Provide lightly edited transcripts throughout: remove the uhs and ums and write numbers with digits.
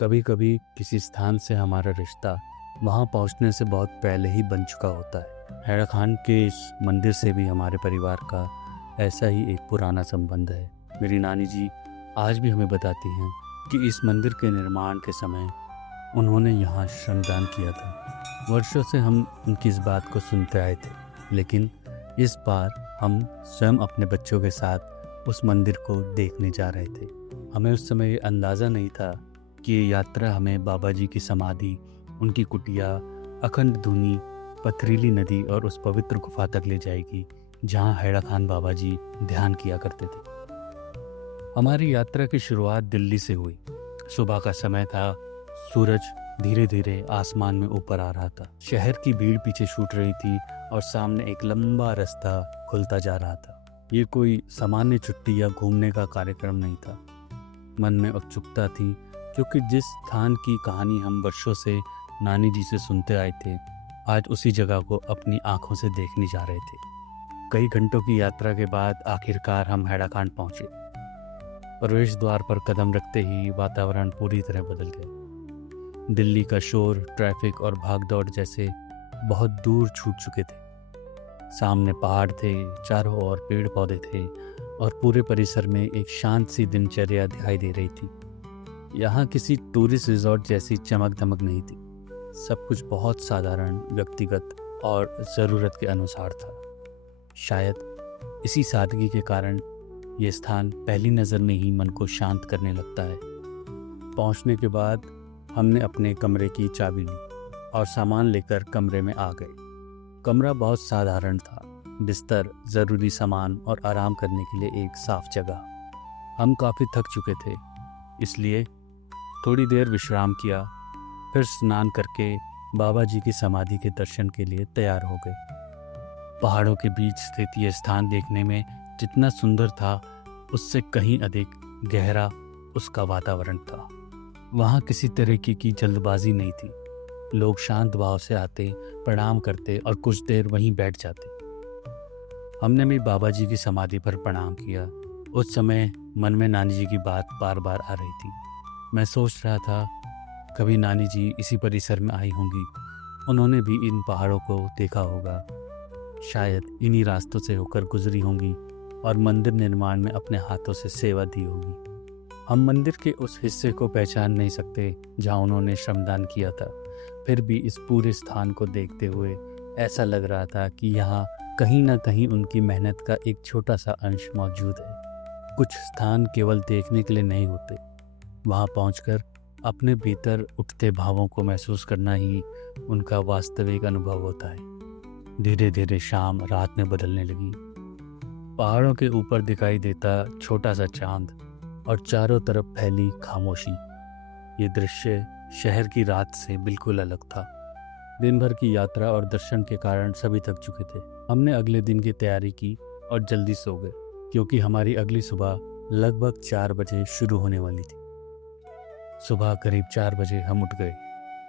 कभी कभी किसी स्थान से हमारा रिश्ता वहाँ पहुँचने से बहुत पहले ही बन चुका होता है। हैरा खान के इस मंदिर से भी हमारे परिवार का ऐसा ही एक पुराना संबंध है। मेरी नानी जी आज भी हमें बताती हैं कि इस मंदिर के निर्माण के समय उन्होंने यहाँ श्रमदान किया था। वर्षों से हम उनकी इस बात को सुनते आए थे, लेकिन इस बार हम स्वयं अपने बच्चों के साथ उस मंदिर को देखने जा रहे थे। हमें उस समय ये अंदाज़ा नहीं था कि ये यात्रा हमें बाबा जी की समाधि, उनकी कुटिया, अखंड धुनी, पथरीली नदी और उस पवित्र गुफा तक ले जाएगी जहाँ हैरा खान बाबा जी ध्यान किया करते थे। हमारी यात्रा की शुरुआत दिल्ली से हुई। सुबह का समय था, सूरज धीरे धीरे आसमान में ऊपर आ रहा था। शहर की भीड़ पीछे छूट रही थी और सामने एक लंबा रास्ता खुलता जा रहा था। ये कोई सामान्य छुट्टी या घूमने का कार्यक्रम नहीं था। मन में उत्सुकता थी, क्योंकि जिस स्थान की कहानी हम वर्षों से नानी जी से सुनते आए थे, आज उसी जगह को अपनी आंखों से देखने जा रहे थे। कई घंटों की यात्रा के बाद आखिरकार हम हैरा खान पहुंचे। प्रवेश द्वार पर कदम रखते ही वातावरण पूरी तरह बदल गया। दिल्ली का शोर, ट्रैफिक और भागदौड़ जैसे बहुत दूर छूट चुके थे। सामने पहाड़ थे, चारों ओर पेड़ पौधे थे और पूरे परिसर में एक शांत सी दिनचर्या दिखाई दे रही थी। यहाँ किसी टूरिस्ट रिजॉर्ट जैसी चमक धमक नहीं थी। सब कुछ बहुत साधारण, व्यक्तिगत और ज़रूरत के अनुसार था। शायद इसी सादगी के कारण ये स्थान पहली नज़र में ही मन को शांत करने लगता है। पहुँचने के बाद हमने अपने कमरे की चाबी ली और सामान लेकर कमरे में आ गए। कमरा बहुत साधारण था। बिस्तर, ज़रूरी सामान और आराम करने के लिए एक साफ जगह। हम काफ़ी थक चुके थे, इसलिए थोड़ी देर विश्राम किया, फिर स्नान करके बाबा जी की समाधि के दर्शन के लिए तैयार हो गए। पहाड़ों के बीच स्थित ये स्थान देखने में जितना सुंदर था, उससे कहीं अधिक गहरा उसका वातावरण था। वहाँ किसी तरह की जल्दबाजी नहीं थी। लोग शांत भाव से आते, प्रणाम करते और कुछ देर वहीं बैठ जाते। हमने भी बाबा जी की समाधि पर प्रणाम किया। उस समय मन में नानी जी की बात बार बार आ रही थी। मैं सोच रहा था, कभी नानी जी इसी परिसर में आई होंगी, उन्होंने भी इन पहाड़ों को देखा होगा, शायद इन्हीं रास्तों से होकर गुजरी होंगी और मंदिर निर्माण में अपने हाथों से सेवा दी होगी। हम मंदिर के उस हिस्से को पहचान नहीं सकते जहाँ उन्होंने श्रमदान किया था, फिर भी इस पूरे स्थान को देखते हुए ऐसा लग रहा था कि यहाँ कहीं ना कहीं उनकी मेहनत का एक छोटा सा अंश मौजूद है। कुछ स्थान केवल देखने के लिए नहीं होते, वहाँ पहुंचकर अपने भीतर उठते भावों को महसूस करना ही उनका वास्तविक अनुभव होता है। धीरे धीरे शाम रात में बदलने लगी। पहाड़ों के ऊपर दिखाई देता छोटा सा चांद और चारों तरफ फैली खामोशी। ये दृश्य शहर की रात से बिल्कुल अलग था। दिन भर की यात्रा और दर्शन के कारण सभी थक चुके थे। हमने अगले दिन की तैयारी की और जल्दी सो गए, क्योंकि हमारी अगली सुबह लगभग 4 बजे शुरू होने वाली थी। सुबह करीब 4 बजे हम उठ गए।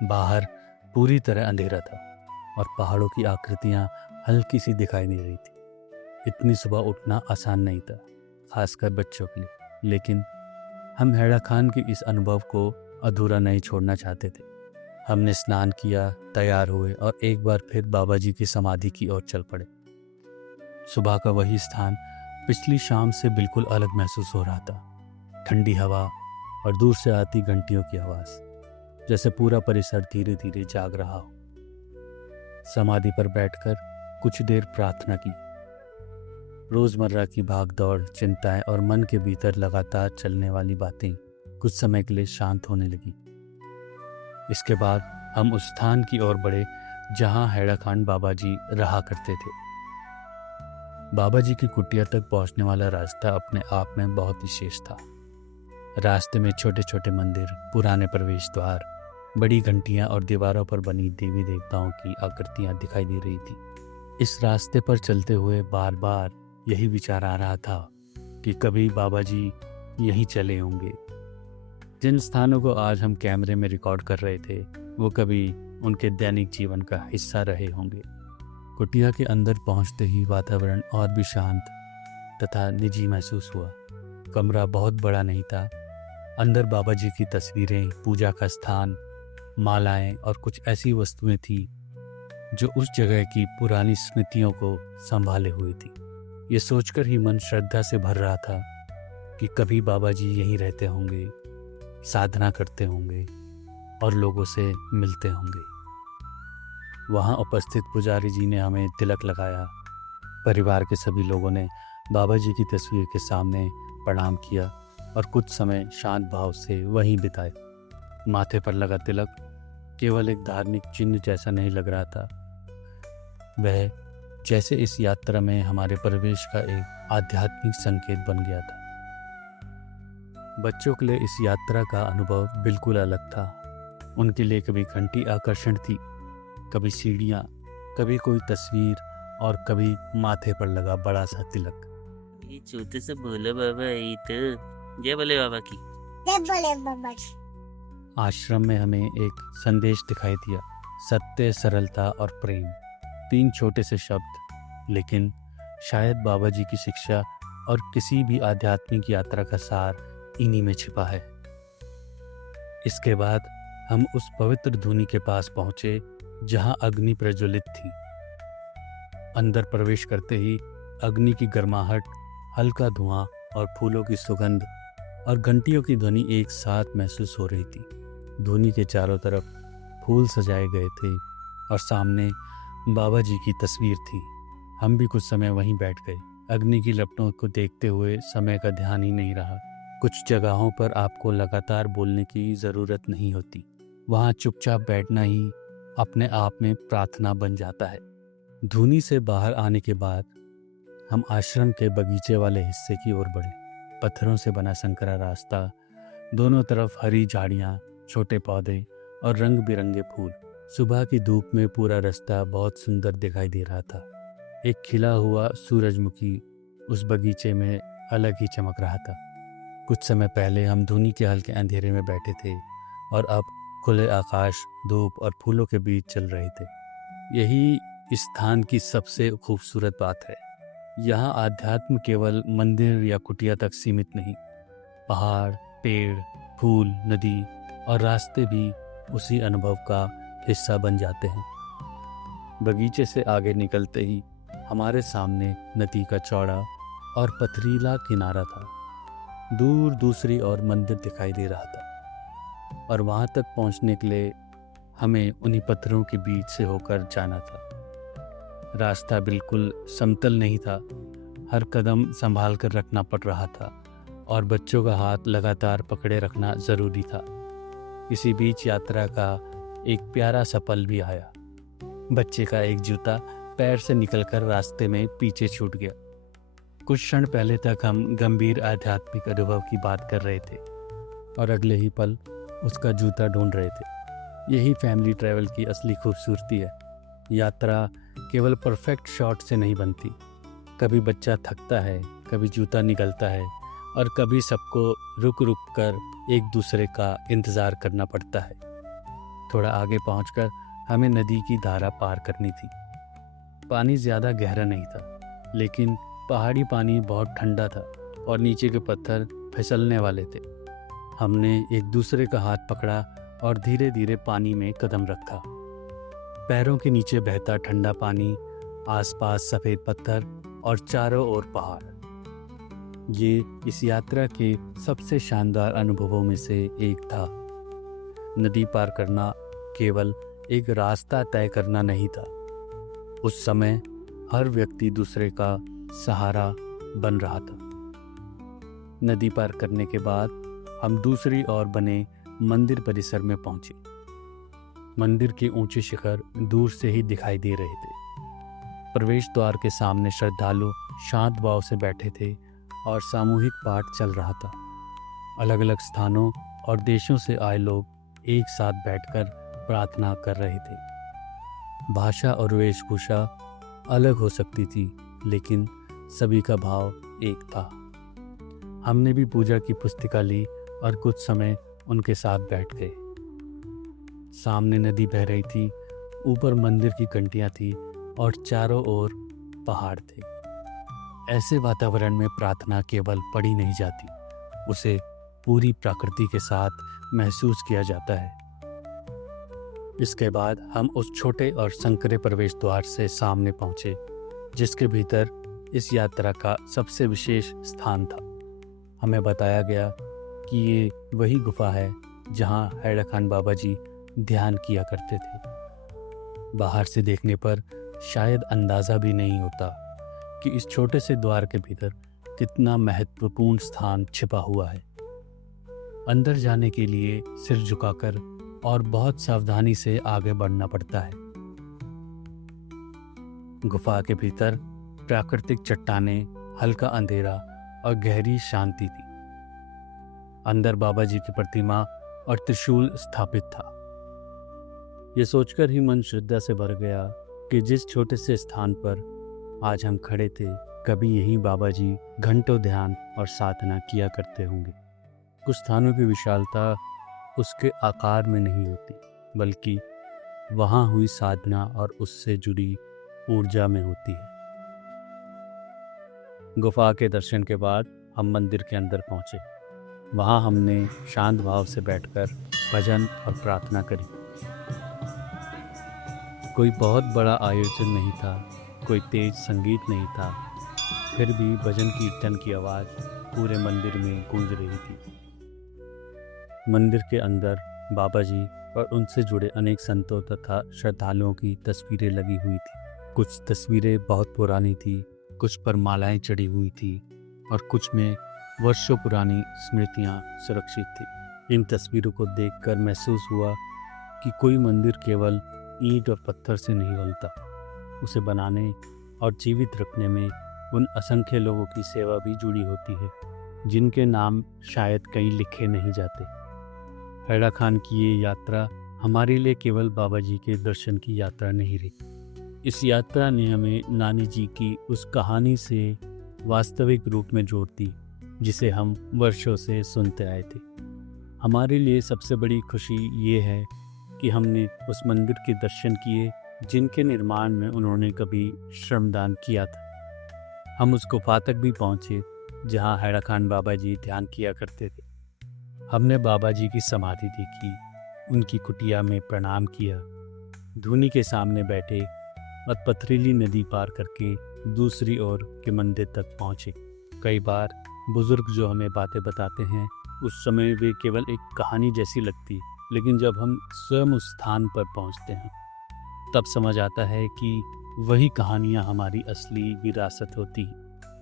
बाहर पूरी तरह अंधेरा था और पहाड़ों की आकृतियाँ हल्की सी दिखाई दे रही थी। इतनी सुबह उठना आसान नहीं था, खासकर बच्चों के लिए, लेकिन हम हैरा खान के इस अनुभव को अधूरा नहीं छोड़ना चाहते थे। हमने स्नान किया, तैयार हुए और एक बार फिर बाबा जी की समाधि की ओर चल पड़े। सुबह का वही स्थान पिछली शाम से बिल्कुल अलग महसूस हो रहा था। ठंडी हवा और दूर से आती घंटियों की आवाज़, जैसे पूरा परिसर धीरे धीरे जाग रहा हो। समाधि पर बैठकर कुछ देर प्रार्थना की। रोज़मर्रा की भागदौड़, चिंताएं और मन के भीतर लगातार चलने वाली बातें कुछ समय के लिए शांत होने लगी। इसके बाद हम उस स्थान की ओर बढ़े जहां हैरा खान बाबा जी रहा करते थे। बाबा जी की कुटिया तक पहुंचने वाला रास्ता अपने आप में बहुत विशेष था। रास्ते में छोटे छोटे मंदिर, पुराने प्रवेश द्वार, बड़ी घंटियां और दीवारों पर बनी देवी देवताओं की आकृतियां दिखाई दे रही थी। इस रास्ते पर चलते हुए बार बार यही विचार आ रहा था कि कभी बाबा जी यहीं चले होंगे। जिन स्थानों को आज हम कैमरे में रिकॉर्ड कर रहे थे, वो कभी उनके दैनिक जीवन का हिस्सा रहे होंगे। कुटिया के अंदर पहुंचते ही वातावरण और भी शांत तथा निजी महसूस हुआ। कमरा बहुत बड़ा नहीं था, अंदर बाबा जी की तस्वीरें, पूजा का स्थान, मालाएं और कुछ ऐसी वस्तुएं थी जो उस जगह की पुरानी स्मृतियों को संभाले हुई थी। ये सोचकर ही मन श्रद्धा से भर रहा था कि कभी बाबा जी यहीं रहते होंगे, साधना करते होंगे और लोगों से मिलते होंगे। वहाँ उपस्थित पुजारी जी ने हमें तिलक लगाया। परिवार के सभी लोगों ने बाबा जी की तस्वीर के सामने प्रणाम किया और कुछ समय शांत भाव से वहीं बिताए। माथे पर लगा तिलक केवल एक धार्मिक चिन्ह जैसा नहीं लग रहा था, वह जैसे इस यात्रा में हमारे प्रवेश का एक आध्यात्मिक संकेत बन गया था। बच्चों के लिए इस यात्रा का अनुभव बिल्कुल अलग था। उनके लिए कभी घंटी आकर्षण थी, कभी सीढ़ियाँ, कभी कोई तस्वीर और कभी माथे पर लगा बड़ा सा तिलक। ये छोटे से बोलो बाबा, ये तो जय बोले बाबा की। जय बोले बाबा की। आश्रम में हमें एक संदेश दिखाई दिया, सत्य, सरलता और प्रेम। 3 छोटे से शब्द, लेकिन शायद बाबा जी की शिक्षा और किसी भी आध्यात्मिक यात्रा का सार इन्हीं में छिपा है। इसके बाद हम उस पवित्र धुनी के पास पहुंचे जहां अग्नि प्रज्वलित थी। अंदर प्रवेश करते ही अग्नि की गर्माहट, हल्का धुआं और फूलों की सुगंध और घंटियों की ध्वनि एक साथ महसूस हो रही थी। धुनी के चारों तरफ फूल सजाए गए थे और सामने बाबा जी की तस्वीर थी। हम भी कुछ समय वहीं बैठ गए। अग्नि की लपटों को देखते हुए समय का ध्यान ही नहीं रहा। कुछ जगहों पर आपको लगातार बोलने की ज़रूरत नहीं होती, वहाँ चुपचाप बैठना ही अपने आप में प्रार्थना बन जाता है। धुनी से बाहर आने के बाद हम आश्रम के बगीचे वाले हिस्से की ओर बढ़े। पत्थरों से बना संकरा रास्ता, दोनों तरफ हरी झाड़ियाँ, छोटे पौधे और रंग बिरंगे फूल। सुबह की धूप में पूरा रास्ता बहुत सुंदर दिखाई दे रहा था। एक खिला हुआ सूरजमुखी उस बगीचे में अलग ही चमक रहा था। कुछ समय पहले हम धुनी के हल्के अंधेरे में बैठे थे और अब खुले आकाश, धूप और फूलों के बीच चल रहे थे। यही इस स्थान की सबसे खूबसूरत बात है। यहाँ आध्यात्म केवल मंदिर या कुटिया तक सीमित नहीं, पहाड़, पेड़, फूल, नदी और रास्ते भी उसी अनुभव का हिस्सा बन जाते हैं। बगीचे से आगे निकलते ही हमारे सामने नदी का चौड़ा और पथरीला किनारा था। दूर दूसरी ओर मंदिर दिखाई दे रहा था और वहाँ तक पहुँचने के लिए हमें उन्हीं पत्थरों के बीच से होकर जाना था। रास्ता बिल्कुल समतल नहीं था, हर कदम संभाल कर रखना पड़ रहा था और बच्चों का हाथ लगातार पकड़े रखना ज़रूरी था। इसी बीच यात्रा का एक प्यारा सा पल भी आया। बच्चे का एक जूता पैर से निकलकर रास्ते में पीछे छूट गया। कुछ क्षण पहले तक हम गंभीर आध्यात्मिक अनुभव की बात कर रहे थे और अगले ही पल उसका जूता ढूंढ रहे थे। यही फैमिली ट्रैवल की असली खूबसूरती है। यात्रा केवल परफेक्ट शॉट से नहीं बनती। कभी बच्चा थकता है, कभी जूता निकलता है और कभी सबको रुक रुक कर एक दूसरे का इंतज़ार करना पड़ता है। थोड़ा आगे पहुंचकर हमें नदी की धारा पार करनी थी। पानी ज़्यादा गहरा नहीं था, लेकिन पहाड़ी पानी बहुत ठंडा था और नीचे के पत्थर फिसलने वाले थे। हमने एक दूसरे का हाथ पकड़ा और धीरे धीरे पानी में कदम रखा। पैरों के नीचे बहता ठंडा पानी, आसपास सफ़ेद पत्थर और चारों ओर पहाड़। ये इस यात्रा के सबसे शानदार अनुभवों में से एक था। नदी पार करना केवल एक रास्ता तय करना नहीं था। उस समय हर व्यक्ति दूसरे का सहारा बन रहा था। नदी पार करने के बाद हम दूसरी ओर बने मंदिर परिसर में पहुंचे। मंदिर के ऊंचे शिखर दूर से ही दिखाई दे रहे थे। प्रवेश द्वार के सामने श्रद्धालु शांत भाव से बैठे थे और सामूहिक पाठ चल रहा था। अलग अलग स्थानों और देशों से आए लोग एक साथ बैठकर प्रार्थना कर रहे थे। भाषा और वेशभूषा अलग हो सकती थी, लेकिन सभी का भाव एक था। हमने भी पूजा की पुस्तिका ली और कुछ समय उनके साथ बैठ गए। सामने नदी बह रही थी, ऊपर मंदिर की घंटियां थी और चारों ओर पहाड़ थे। ऐसे वातावरण में प्रार्थना केवल पढ़ी नहीं जाती, उसे पूरी प्रकृति के साथ महसूस किया जाता है। इसके बाद हम उस छोटे और संकरे प्रवेश द्वार से सामने पहुंचे, जिसके भीतर इस यात्रा का सबसे विशेष स्थान था। हमें बताया गया कि ये वही गुफा है जहां हैदर खान बाबा जी ध्यान किया करते थे। बाहर से देखने पर शायद अंदाज़ा भी नहीं होता कि इस छोटे से द्वार के भीतर कितना महत्वपूर्ण स्थान छिपा हुआ है। अंदर जाने के लिए सिर झुकाकर और बहुत सावधानी से आगे बढ़ना पड़ता है। गुफा के भीतर प्राकृतिक चट्टानें, हल्का अंधेरा और गहरी शांति थी। अंदर बाबा जी की प्रतिमा और त्रिशूल स्थापित था। यह सोचकर ही मन श्रद्धा से भर गया कि जिस छोटे से स्थान पर आज हम खड़े थे, कभी यही बाबा जी घंटों ध्यान और साधना किया करते होंगे। कुछ स्थानों की विशालता उसके आकार में नहीं होती, बल्कि वहाँ हुई साधना और उससे जुड़ी ऊर्जा में होती है। गुफा के दर्शन के बाद हम मंदिर के अंदर पहुँचे। वहाँ हमने शांत भाव से बैठकर भजन और प्रार्थना करी। कोई बहुत बड़ा आयोजन नहीं था, कोई तेज संगीत नहीं था, फिर भी भजन कीर्तन की आवाज़ पूरे मंदिर में गूंज रही थी। मंदिर के अंदर बाबा जी और उनसे जुड़े अनेक संतों तथा श्रद्धालुओं की तस्वीरें लगी हुई थी। कुछ तस्वीरें बहुत पुरानी थी, कुछ पर मालाएं चढ़ी हुई थी और कुछ में वर्षों पुरानी स्मृतियां सुरक्षित थी। इन तस्वीरों को देखकर महसूस हुआ कि कोई मंदिर केवल ईंट और पत्थर से नहीं बनता। उसे बनाने और जीवित रखने में उन असंख्य लोगों की सेवा भी जुड़ी होती है, जिनके नाम शायद कहीं लिखे नहीं जाते। हैदर खान की ये यात्रा हमारे लिए केवल बाबा जी के दर्शन की यात्रा नहीं रही। इस यात्रा ने हमें नानी जी की उस कहानी से वास्तविक रूप में जोड़ दी, जिसे हम वर्षों से सुनते आए थे। हमारे लिए सबसे बड़ी खुशी ये है कि हमने उस मंदिर के दर्शन किए जिनके निर्माण में उन्होंने कभी श्रमदान किया था। हम उस गुफा तक भी पहुँचे जहाँ हैदर खान बाबा जी ध्यान किया करते थे। हमने बाबा जी की समाधि देखी, उनकी कुटिया में प्रणाम किया, धूनी के सामने बैठे और पथरीली नदी पार करके दूसरी ओर के मंदिर तक पहुँचे। कई बार बुजुर्ग जो हमें बातें बताते हैं, उस समय वे केवल एक कहानी जैसी लगती, लेकिन जब हम स्वयं उस स्थान पर पहुँचते हैं तब समझ आता है कि वही कहानियाँ हमारी असली विरासत होती।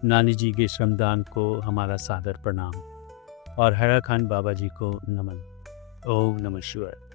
नानी जी के श्रमदान को हमारा सादर प्रणाम और हैदर खान बाबा जी को नमन। ओम नमः शिवाय।